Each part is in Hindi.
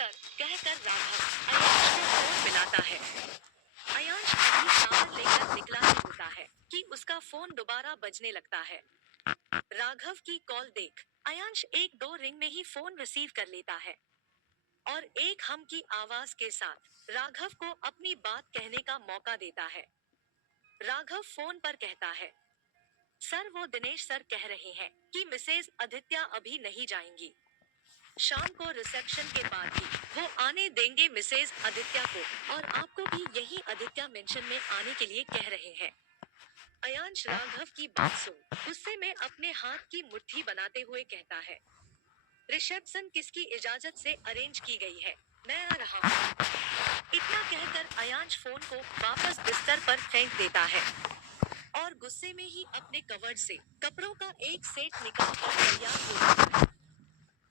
सर कहकर राघव अयांश को फोन मिलाता है। अयांश अभी शावर लेकर निकला ही होता है कि उसका फोन दोबारा बजने लगता है। राघव की कॉल देख अयांश एक दो रिंग में ही फोन रिसीव कर लेता है और एक हम की आवाज के साथ राघव को अपनी बात कहने का मौका देता है। राघव फोन पर कहता है, सर वो दिनेश सर कह रहे हैं कि मिसेज आदित्य अभी नहीं जाएंगी। शाम को रिसेप्शन के बाद ही वो आने देंगे मिसेज आदित्य को और आपको भी यही आदित्य मेंशन में आने के लिए कह रहे हैं। अयांश राघव की बात सुन गुस्से में अपने हाथ की मुट्ठी बनाते हुए कहता है, रिसेप्शन किसकी इजाजत से अरेंज की गई है, मैं आ रहा हूँ। इतना कहकर अयांश फोन को वापस बिस्तर पर फेंक देता है और गुस्से में ही अपने कवर्ड से कपड़ों का एक सेट निकाल कर तैयार हो जाता है।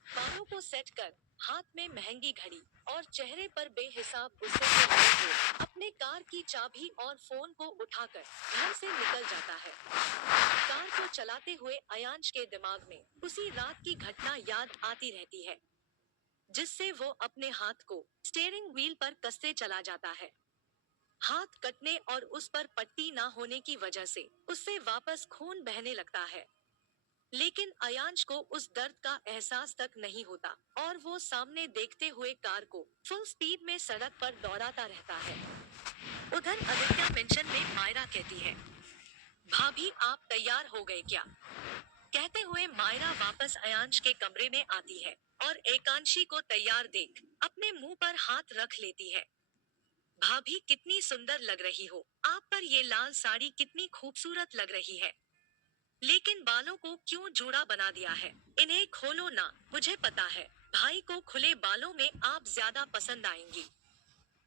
बालों को सेट कर, हाथ में महंगी घड़ी और चेहरे पर बेहिसाब गुस्से से भरे हुए अपने कार की चाबी और फोन को उठाकर घर से निकल जाता है। कार को चलाते हुए अयांश के दिमाग में उसी रात की घटना याद आती रहती है, जिससे वो अपने हाथ को स्टीयरिंग व्हील पर कसते चला जाता है। हाथ कटने और उस पर पट्टी ना होने की वजह से उससे वापस खून बहने लगता है। लेकिन अयांश को उस दर्द का एहसास तक नहीं होता और वो सामने देखते हुए कार को फुल स्पीड में सड़क पर दौड़ाता रहता है। उधर आदित्य मेंशन में मायरा कहती है, भाभी आप तैयार हो गए क्या? कहते हुए मायरा वापस अयांश के कमरे में आती है और एकांशी को तैयार देख अपने मुंह पर हाथ रख लेती है। भाभी कितनी सुंदर लग रही हो, आप पर ये लाल साड़ी कितनी खूबसूरत लग रही है। लेकिन बालों को क्यों जूड़ा बना दिया है, इन्हें खोलो ना, मुझे पता है भाई को खुले बालों में आप ज्यादा पसंद आएंगी।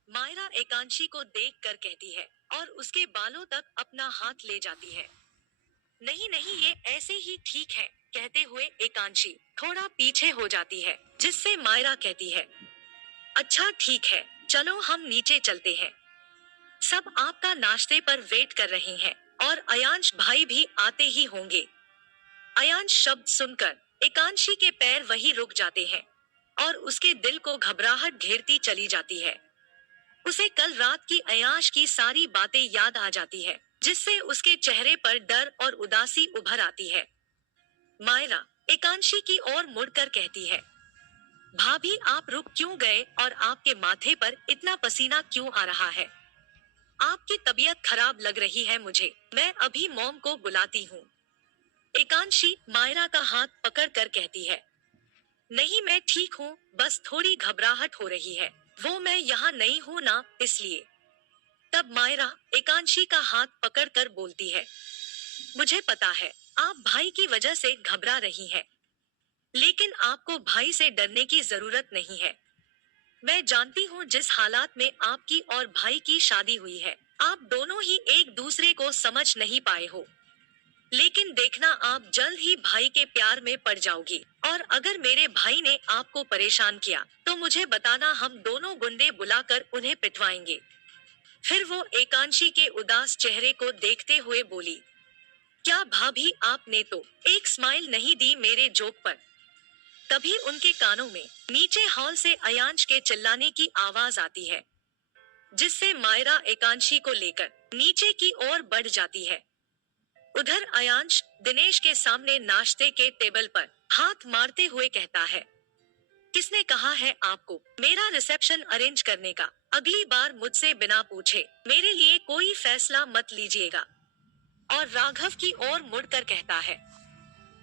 मायरा एकांशी को देख कर कहती है और उसके बालों तक अपना हाथ ले जाती है। नहीं नहीं ये ऐसे ही ठीक है, कहते हुए एकांशी थोड़ा पीछे हो जाती है, जिससे मायरा कहती है, अच्छा ठीक है, चलो हम नीचे चलते हैं। सब आपका नाश्ते पर वेट कर रहे हैं और अयांश भाई भी आते ही होंगे। अयांश शब्द सुनकर एकांशी के पैर वहीं रुक जाते हैं और उसके दिल को घबराहट घेरती चली जाती है। उसे कल रात की अयांश की सारी बातें याद आ जाती है, जिससे उसके चेहरे पर डर और उदासी उभर आती है। मायरा एकांशी की ओर मुड़कर कहती है, भाभी आप रुक क्यों गए और आपके माथे पर इतना पसीना क्यों आ रहा है? आपकी तबीयत खराब लग रही है मुझे, मैं अभी मॉम को बुलाती हूँ। एकांशी मायरा का हाथ पकड़ कर कहती है, नहीं मैं ठीक हूँ, बस थोड़ी घबराहट हो रही है, वो मैं यहाँ नहीं हूँ ना, इसलिए। तब मायरा एकांशी का हाथ पकड़ कर बोलती है, मुझे पता है आप भाई की वजह से घबरा रही हैं, लेकिन आपको भाई से डरने की जरूरत नहीं है। मैं जानती हूँ जिस हालात में आपकी और भाई की शादी हुई है, आप दोनों ही एक दूसरे को समझ नहीं पाए हो। लेकिन देखना आप जल्द ही भाई के प्यार में पड़ जाओगी और अगर मेरे भाई ने आपको परेशान किया तो मुझे बताना, हम दोनों गुंडे बुलाकर उन्हें पिटवाएंगे। फिर वो एकांशी के उदास चेहरे को देखते हुए बोली, क्या भाभी आपने तो एक स्माइल नहीं दी मेरे जोक पर। तभी उनके कानों में नीचे हॉल से अयांश के चिल्लाने की आवाज आती है, जिससे मायरा एकांशी को लेकर नीचे की ओर बढ़ जाती है। उधर अयांश दिनेश के सामने नाश्ते के टेबल पर हाथ मारते हुए कहता है, किसने कहा है आपको मेरा रिसेप्शन अरेंज करने का? अगली बार मुझसे बिना पूछे मेरे लिए कोई फैसला मत लीजिएगा। और राघव की ओर मुड़कर कहता है,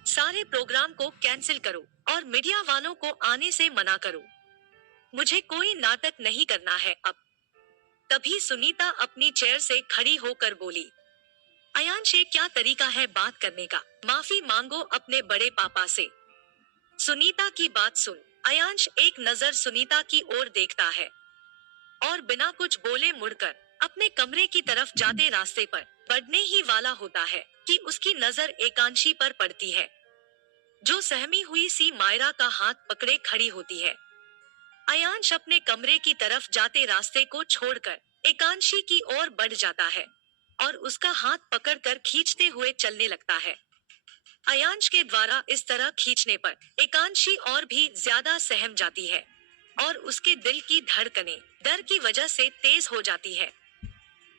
सारे प्रोग्राम को कैंसिल करो और मीडिया वालों को आने से मना करो। मुझे कोई नाटक नहीं करना है अब। तभी सुनीता अपनी चेयर से खड़ी होकर बोली, अयांश ये क्या तरीका है बात करने का, माफी मांगो अपने बड़े पापा से। सुनीता की बात सुन अयांश एक नजर सुनीता की ओर देखता है और बिना कुछ बोले मुड़कर अपने कमरे की तरफ जाते रास्ते पर बढ़ने ही वाला होता है कि उसकी नजर एकांशी पर पड़ती है, जो सहमी हुई सी मायरा का हाथ पकड़े खड़ी होती है। अयांश अपने कमरे की तरफ जाते रास्ते को छोड़कर एकांशी की ओर बढ़ जाता है और उसका हाथ पकड़कर खींचते हुए चलने लगता है। अयांश के द्वारा इस तरह खींचने पर एकांशी और भी ज्यादा सहम जाती है। और उसके दिल की धड़कनें डर की वजह से तेज हो जाती है।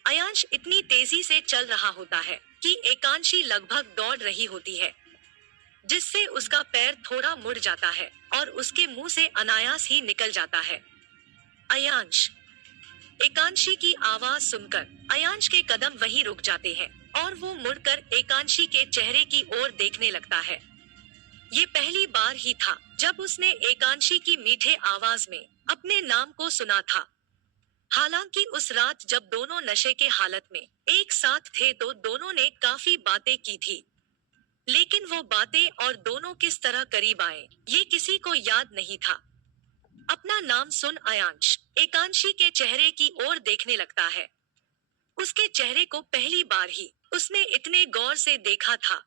अयांश इतनी तेजी से चल रहा होता है कि एकांशी लगभग दौड़ रही होती है, जिससे उसका पैर थोड़ा मुड़ जाता है और उसके मुंह से अनायास ही निकल जाता है। अयांश। एकांशी की आवाज सुनकर अयांश के कदम वहीं रुक जाते हैं और वो मुड़कर एकांशी के चेहरे की ओर देखने लगता है। ये पहली बार ही था जब उसने एकांशी की मीठे आवाज में अपने नाम को सुना था। हालांकि उस रात जब दोनों नशे के हालत में एक साथ थे तो दोनों ने काफी बातें की थी, लेकिन वो बातें और दोनों किस तरह करीब आए ये किसी को याद नहीं था। अपना नाम सुन अयांश एकांशी के चेहरे की ओर देखने लगता है। उसके चेहरे को पहली बार ही उसने इतने गौर से देखा था।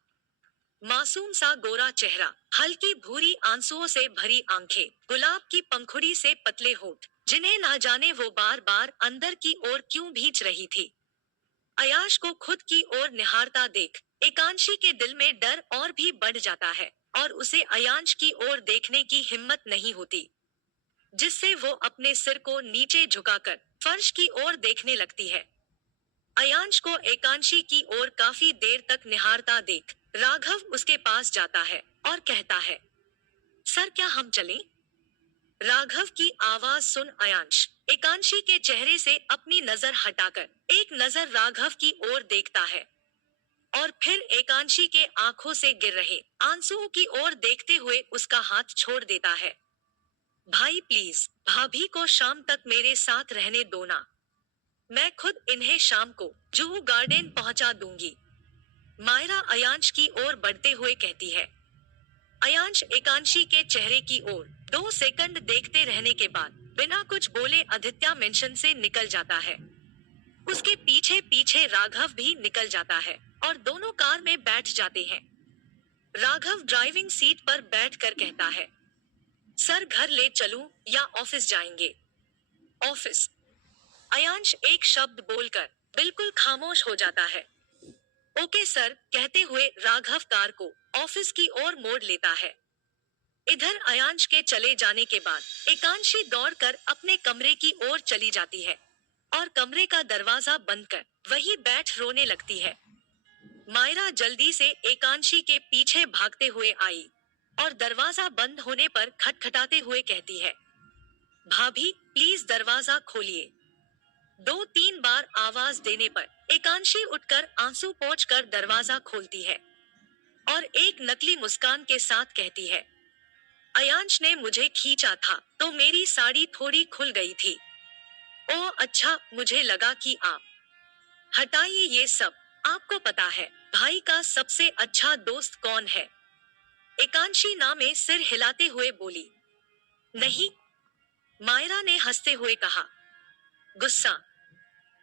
मासूम सा गोरा चेहरा, हल्की भूरी आंसुओं से भरी आंखें, गुलाब की पंखुड़ी से पतले होंठ, जिन्हें ना जाने वो बार बार अंदर की ओर क्यों भींच रही थी। अयाश को खुद की ओर निहारता देख एकांशी के दिल में डर और भी बढ़ जाता है और उसे अयांश की ओर देखने की हिम्मत नहीं होती, जिससे वो अपने सिर को नीचे झुकाकर फर्श की ओर देखने लगती है। अयांश को एकांशी की ओर काफी देर तक निहारता देख राघव उसके पास जाता है और कहता है, सर क्या हम चलें? राघव की आवाज सुन अयांश एकांशी के चेहरे से अपनी नजर हटाकर एक नजर राघव की ओर देखता है और फिर एकांशी के आंखों से गिर रहे आंसुओं की ओर देखते हुए उसका हाथ छोड़ देता है। भाई प्लीज, भाभी को शाम तक मेरे साथ रहने दो ना। मैं खुद इन्हें शाम को जूहू गार्डन पहुंचा दूंगी। मायरा अयांश की ओर बढ़ते हुए कहती है। अयांश एकांशी के चेहरे की ओर 2 सेकंड देखते रहने के बाद बिना कुछ बोले आदित्य मेंशन से निकल जाता है। उसके पीछे पीछे राघव भी निकल जाता है और दोनों कार में बैठ जाते हैं। राघव ड्राइविंग सीट पर बैठकर कहता है, सर घर ले चलूं या ऑफिस जाएंगे? ऑफिस। अयांश एक शब्द बोलकर बिल्कुल खामोश हो जाता है। ओके सर कहते हुए राघव कार को ऑफिस की ओर मोड़ लेता है। इधर अयांश के चले जाने के बाद एकांशी दौड़कर अपने कमरे की ओर चली जाती है और कमरे का दरवाजा बंद कर वहीं बैठ रोने लगती है। मायरा जल्दी से एकांशी के पीछे भागते हुए आई और दरवाजा बंद होने पर खटखटाते हुए कहती है, भाभी प्लीज दरवाजा खोलिए। 2-3 बार आवाज देने पर एकांशी उठकर आंसू पोंछकर दरवाजा खोलती है और एक नकली मुस्कान के साथ कहती है, अयांश ने मुझे खींचा था तो मेरी साड़ी थोड़ी खुल गई थी। ओह अच्छा, मुझे लगा कि आप। हटाइए ये सब। आपको पता है भाई का सबसे अच्छा दोस्त कौन है? एकांशी ना में सिर हिलाते हुए बोली। नहीं। मायरा ने हंसते हुए कहा। गुस्सा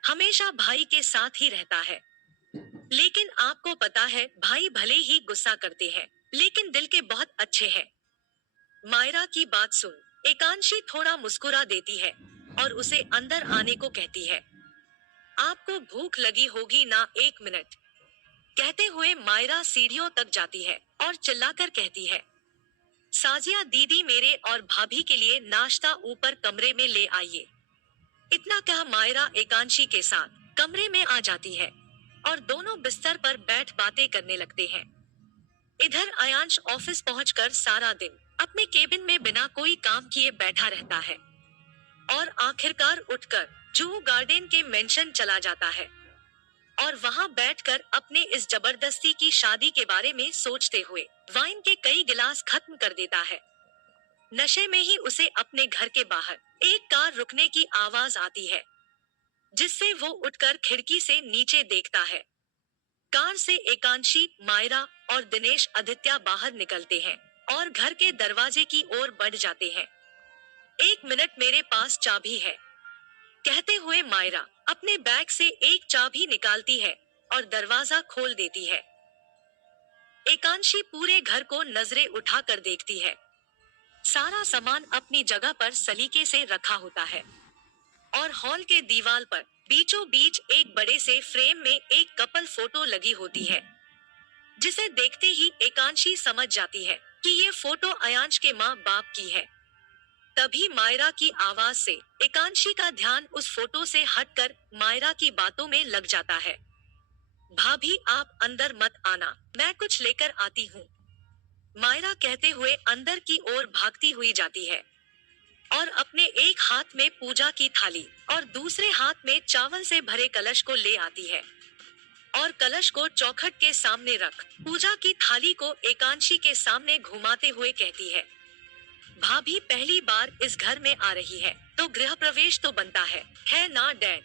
हमेशा भाई के साथ ही रहता है, लेकिन आपको पता है भाई भले ही गुस्सा करते हैं लेकिन दिल के बहुत अच्छे हैं। मायरा की बात सुन एकांशी थोड़ा मुस्कुरा देती है और उसे अंदर आने को कहती है। आपको भूख लगी होगी ना, 1 मिनट। कहते हुए मायरा सीढ़ियों तक जाती है और चिल्लाकर कहती है, साजिया दीदी मेरे और भाभी के लिए नाश्ता ऊपर कमरे में ले आइए। इतना कह मायरा एकांशी के साथ कमरे में आ जाती है और दोनों बिस्तर पर बैठ बातें करने लगते हैं। इधर अयांश ऑफिस पहुंचकर सारा दिन अपने केबिन में बिना कोई काम किए बैठा रहता है और आखिरकार उठकर जूहू गार्डन के मेंशन चला जाता है और वहां बैठकर अपने इस जबरदस्ती की शादी के बारे में सोचते हुए वाइन के कई गिलास खत्म कर देता है। नशे में ही उसे अपने घर के बाहर एक कार रुकने की आवाज आती है, जिससे वो उठकर खिड़की से नीचे देखता है। कार से एकांशी, मायरा और दिनेश आदित्य बाहर निकलते हैं और घर के दरवाजे की ओर बढ़ जाते हैं। 1 मिनट, मेरे पास चाबी है। कहते हुए मायरा अपने बैग से एक चाबी निकालती है और दरवाजा खोल देती है। एकांशी पूरे घर को नजरें उठाकर देखती है। सारा सामान अपनी जगह पर सलीके से रखा होता है और हॉल के दीवार पर बीचों बीच एक बड़े से फ्रेम में एक कपल फोटो लगी होती है, जिसे देखते ही एकांशी समझ जाती है कि ये फोटो अयांश के माँ बाप की है। तभी मायरा की आवाज से एकांशी का ध्यान उस फोटो से हटकर मायरा की बातों में लग जाता है। भाभी आप अंदर मत आना, मैं कुछ लेकर आती हूँ। मायरा कहते हुए अंदर की ओर भागती हुई जाती है और अपने एक हाथ में पूजा की थाली और दूसरे हाथ में चावल से भरे कलश को ले आती है और कलश को चौखट के सामने रख पूजा की थाली को एकांशी के सामने घुमाते हुए कहती भाभी पहली बार इस घर में आ रही है तो गृह प्रवेश तो बनता है ना डैड।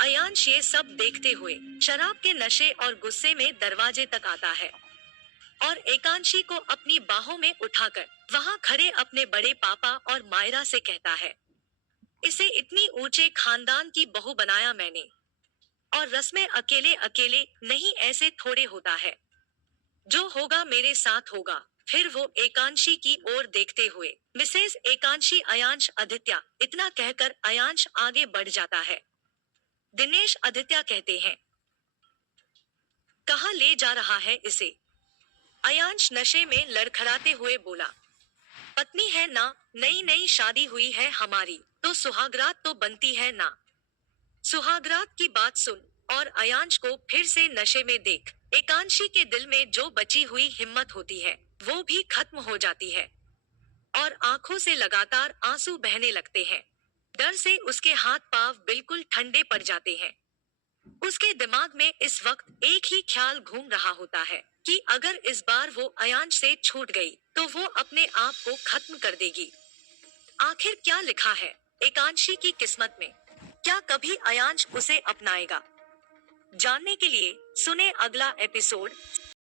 अयांश ये सब देखते हुए शराब के नशे और गुस्से में दरवाजे तक आता है और एकांशी को अपनी बाहों में उठाकर वहां खड़े अपने बड़े पापा और मायरा से कहता इसे इतनी ऊंचे खानदान की बहू बनाया मैंने, और रस्में अकेले अकेले नहीं ऐसे थोड़े होता है। जो होगा मेरे साथ होगा। फिर वो एकांशी की ओर देखते हुए मिसेस एकांशी अयांश आदित्य इतना कहकर अयांश आगे बढ़ जाता है। दिनेश आदित्य कहते हैं कहाँ ले जा रहा है इसे? अयांश नशे में लड़खड़ाते हुए बोला पत्नी है ना, नई नई शादी हुई है हमारी तो सुहागरात तो बनती है ना। सुहागरात की बात सुन और अयांश को फिर से नशे में देख एकांशी के दिल में जो बची हुई हिम्मत होती है वो भी खत्म हो जाती है और आंखों से लगातार आंसू बहने लगते हैं। डर से उसके हाथ पांव बिल्कुल ठंडे पड़ जाते हैं। उसके दिमाग में इस वक्त एक ही ख्याल घूम रहा होता है कि अगर इस बार वो अयांश से छूट गई तो वो अपने आप को खत्म कर देगी। आखिर क्या लिखा है एकांशी की किस्मत में? क्या कभी अयांश उसे अपनाएगा? जानने के लिए सुने अगला एपिसोड।